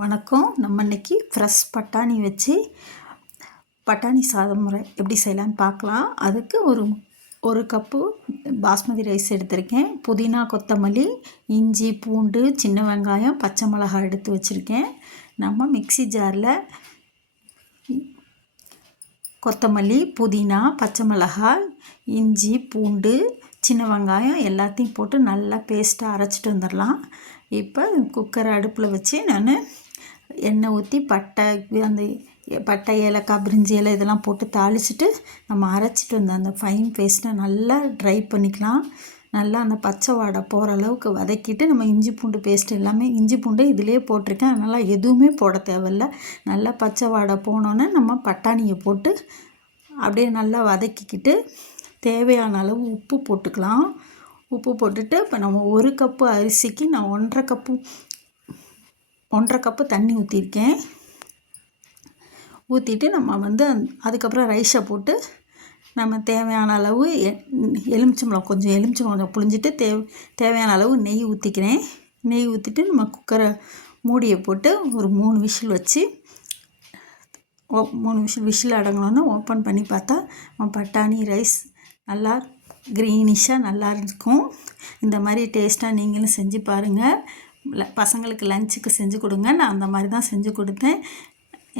வணக்கம். நம்ம இன்றைக்கி ஃப்ரெஷ் பட்டாணி வச்சு பட்டாணி சாதம் முறை எப்படி செய்யலான்னு பார்க்கலாம். அதுக்கு ஒரு கப்பு பாஸ்மதி ரைஸ் எடுத்திருக்கேன். புதினா, கொத்தமல்லி, இஞ்சி, பூண்டு, சின்ன வெங்காயம், பச்சை மிளகாய் எடுத்து வச்சுருக்கேன். நம்ம மிக்ஸி ஜாரில் கொத்தமல்லி, புதினா, பச்சை மிளகாய், இஞ்சி, பூண்டு, சின்ன வெங்காயம் எல்லாத்தையும் போட்டு நல்லா பேஸ்ட்டாக அரைச்சிட்டு வந்துடலாம். இப்போ குக்கரை அடுப்பில் வச்சு நான் எண்ணெய் ஊற்றி பட்டை ஏலக்காய், பிரிஞ்சி இலை இதெல்லாம் போட்டு தாளிச்சிட்டு நம்ம அரைச்சிட்டு வந்த அந்த ஃபைன் பேஸ்ட்டை நல்லா ட்ரை பண்ணிக்கலாம். நல்லா அந்த பச்சை வாடை போகிற அளவுக்கு வதக்கிட்டு நம்ம இஞ்சி பூண்டு பேஸ்ட் எல்லாமே இஞ்சி பூண்டு இதிலே போட்டிருக்கேன். அதனால் எதுவுமே போட தேவையில்லை. நல்லா பச்சை வாடை போனோன்னே நம்ம பட்டாணியை போட்டு அப்படியே நல்லா வதக்கிக்கிட்டு தேவையான அளவு உப்பு போட்டுக்கலாம். உப்பு போட்டுட்டு இப்போ நம்ம ஒரு கப்பு அரிசிக்கு நான் ஒன்றரை கப்பு தண்ணி ஊற்றிருக்கேன். ஊற்றிட்டு நம்ம அதுக்கப்புறம் ரைஸை போட்டு நம்ம தேவையான அளவு எலுமிச்சம்பழம் கொஞ்சம் புழிஞ்சிட்டு தேவையான அளவு நெய் ஊற்றிக்கிறேன். நெய் ஊற்றிட்டு நம்ம குக்கரை மூடியை போட்டு ஒரு 3 விசில் வச்சு 3 விசில் அடங்கினோன்னு ஓப்பன் பண்ணி பார்த்தா பட்டாணி ரைஸ் நல்லா க்ரீனிஷாக நல்லா இருக்கும். இந்த மாதிரி டேஸ்ட்டாக நீங்களும் செஞ்சு பாருங்கள். பசங்களுக்கு லஞ்சுக்கு செஞ்சு கொடுங்க. நான் அந்த மாதிரி தான் செஞ்சு கொடுத்தேன்.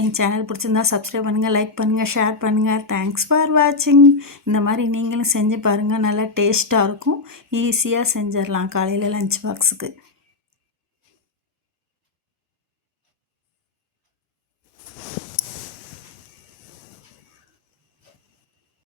என் சேனல் பிடிச்சிருந்தா சப்ஸ்கிரைப் பண்ணுங்கள், லைக் பண்ணுங்கள், ஷேர் பண்ணுங்கள். தேங்க்ஸ் ஃபார் வாட்சிங். இந்த மாதிரி நீங்களும் செஞ்சு பாருங்கள். நல்லா டேஸ்ட்டாக இருக்கும். ஈஸியாக செஞ்சிடலாம் காலையில் லஞ்ச் பாக்ஸுக்கு.